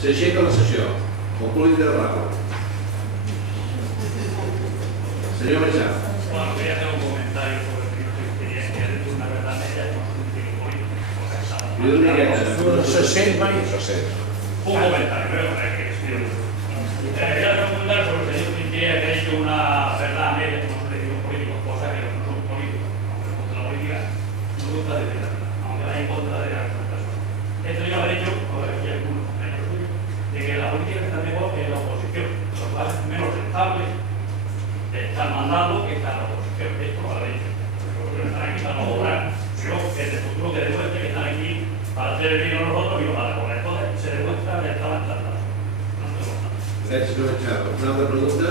S'aixeca la sessió. Concluït de rato. Senyor Menjar. Bueno, quería hacer un comentario sobre el que quería decir una verdad media y no un tiro político. Se sent mai, se sent. Un comentario, creo que es que quería hacer un comentario sobre el señor Quintilla que ha dicho una verdad media, como se le dice político, cosa que no son políticos, aunque contra la política no gusta decir la verdad, aunque vaya en contra de las personas. Esto yo lo he dicho, o decía algunos compañeros suyos, de que la política está mejor que la oposición, lo cual es menos rentable estar mandando que estar en la oposición. Esto lo he dicho. Porque están aquí para no obrar, sino que en el futuro que demuestre que están aquí para hacer el bien a nosotros y no para cobrar. Entonces se demuestra que estaban tratando. Gràcies, senyor Menjar. Una altra pregunta?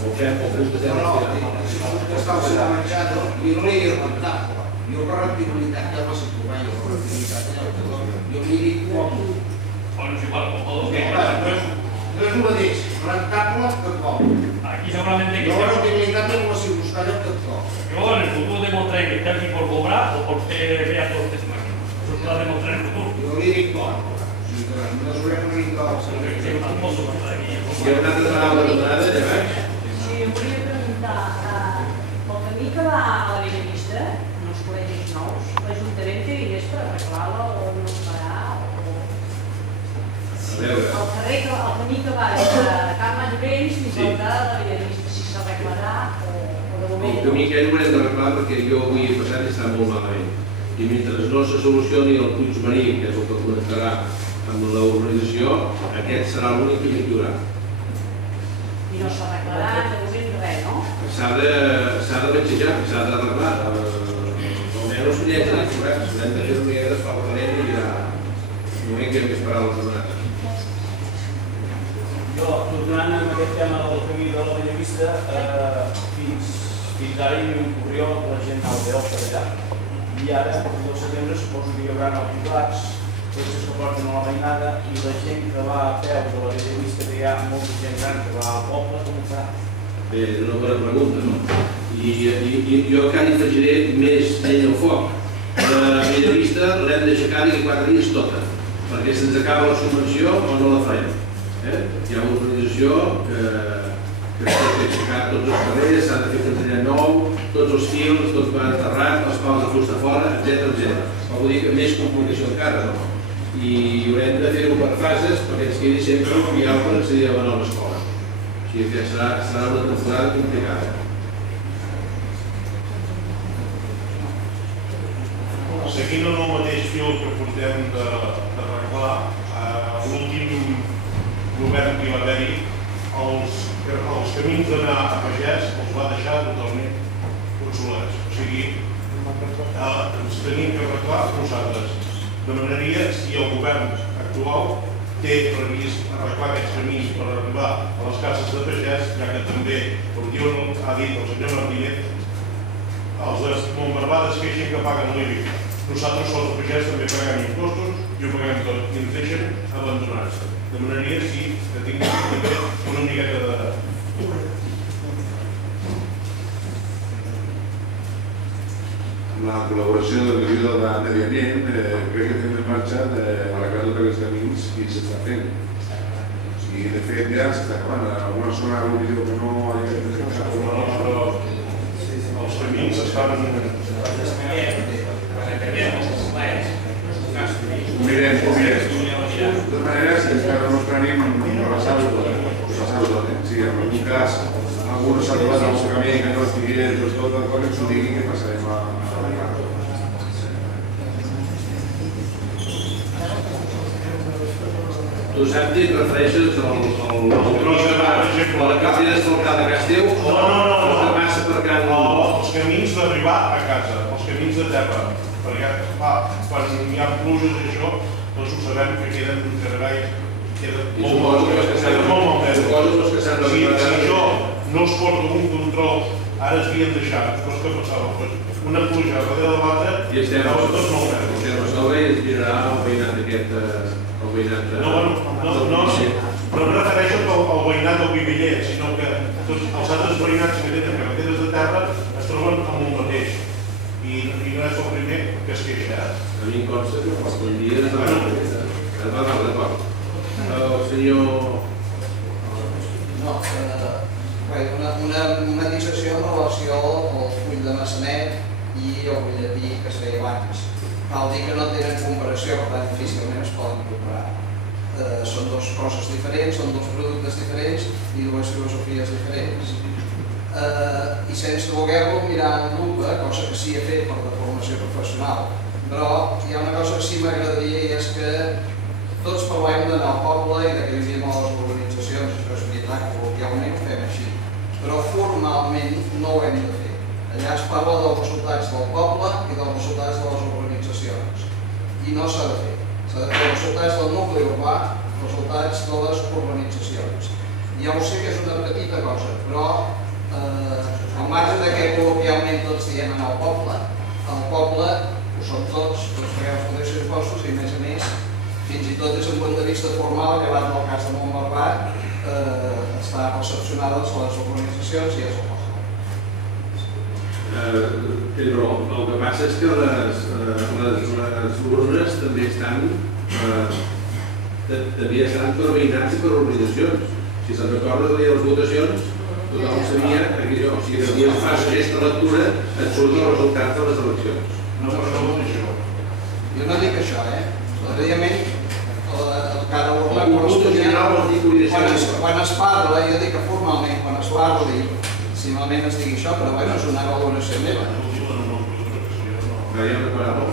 O fem el punt de zero? Jo no li he rentat. Jo per rendibilitat ja va situar, jo per rendibilitat jo li dic com. Bueno, es igual, como todos. No és el mateix, rentable que com. Aquí seguramente que Jo la rendibilitat en la circunstància que com. yo en el futuro demostraré que está aquí por cobrar o porque vea todo este máquina. Eso se va a demostrar en el futuro. Jo li dic com. O sigui que no es veurà una mica del Porque servei. si no tampoco se va a aquí. Hi ha una altra paraula donada, ja veig. Sí, em volia preguntar, el camí que va a la Bellavista, en els col·legis nous, l'Ajuntament té diners per arreglar-la o no es farà? A veure. El camí que va de Carme Llorenç fins al de la Bellavista, si s'arreglarà o de moment El camí aquell ho haurem d'arreglar perquè jo avui he passat i està molt malament. I mentre no se solucioni el Puigmarí, que és el que connectarà amb la urbanització, aquest serà l'únic que hi haurà. i no s'arreglarà de moment res, no? S'ha de batxejar, s'ha d'arreglar. Almenys n'hi ha que dir correctes. Hem de fer una mica d'esfaltament i ja no hi ha més paraules donades. Jo, tornant amb aquest tema del camí de la Bellavista, fins ara hi ocorrió la gent al Déu per allà. I ara, el 2 de setembre, suposo que hi haurà autocars, cotxes que porten a la veïnada, i la gent que va a peu de la Bellavista, que hi ha molta gent gran que va al poble, com ho fa? Bé, és una bona pregunta, no? I jo encara hi afegiré més llenya al foc. La Bellavista l'hem d'aixecar d'aquí 4 dies tota, perquè se'ns acaba la subvenció o no la farem. Hi ha una organització que s'ha d'aixecar tots els carrers, s'ha de fer cantellar nou, tots els fils, tot va enterrat, els pals de fusta fora, etc. Vull dir que més complicació encara, no? I haurem de fer-ho per fases perquè ens quedi sempre viable per accedir a la nova escola. O sigui que serà una temporada complicada. Seguint en el mateix fil que portem d'arreglar, l'últim govern que hi va haver-hi, els camins d'anar a pagès els va deixar totalment obsolets. O sigui, ens tenim que arreglar nosaltres. Demanaria si el govern actual té previst arreglar aquests camins per arribar a les cases de pagès, ja que també, com ha dit el senyor Martínez, els de Montbarbà es queixen que paguen l'IBI. Nosaltres, els de pagès, també paguem impostos i ho paguem tot i ens deixen abandonats. Demanaria si que tinguin també una miqueta de... Amb la col·laboració del regidor de Medi Ambient, crec que tenim en marxa d'arreglar tots aquests camins i s'està fent. O sigui, de fet, ja s'està acabant. En alguna zona algú diu que no hi ha de fer cap però els camins estan... Ho mirem. De totes maneres, encara no tenim repassar-ho tot. Si en algun cas algú no s'ha trobat el seu camí que no estigui tot d'acord, que ens ho digui que passarem a arreglar. Tu, Santi, et refereixes al tros de mar, a la casa d'esfalcar de casa teu o els de massa aparcant? Els camins d'arribar a casa, els camins de terra, perquè quan hi ha pluges i això, tots ho sabem que queden carregats, queden molt malmesos. Si això no es porta un control, ara es havien deixat, però què passava? Una pluja darrere de l'altra i estava tots malmesos. I es resolve i es girarà el veïnat d'aquest... No em refereixo al veïnat del Viviller, sinó que tots els altres veïnats que tenen carreteres de terra es troben amb el mateix. I no és el primer que es queixa. A mi em consta que els dies... cal dir que no tenen comparació, per tant difícilment es poden comparar. Són dues coses diferents, són dos productes diferents i dues filosofies diferents. I sense voler-lo mirar en lupa, cosa que sí he fet per la formació professional, però hi ha una cosa que sí m'agradaria i és que tots parlem d'anar al poble i que vivim a les organitzacions, això és veritat, col·loquialment ho fem així, però formalment no ho hem de fer. Allà es parla dels resultats del poble i dels resultats de les organitzacions i no s'ha de fer. S'ha de fer els resultats del nucli urbà, els resultats de les organitzacions. Ja ho sé que és una petita cosa, però al marge de que col·loquialment tots diem anar al poble ho són tots paguem els mateixos impostos i a més, fins i tot des d'un punt de vista formal, llevat del cas de Montmarbat, està recepcionades les organitzacions i és el poble. Pedro, el que passa és que les urnes també estan coordinats per organitzacions. Si se'n recorda de les votacions, tothom sabia que jo, si fas aquesta lectura, et surten els resultats de les eleccions. No parlem d'això. Jo no dic això, Evidentment, cada urna quan es parla, jo dic que formalment, quan es parli, simplement es digui això, però bueno, és una valoració meva. Ja hem de parar-ho.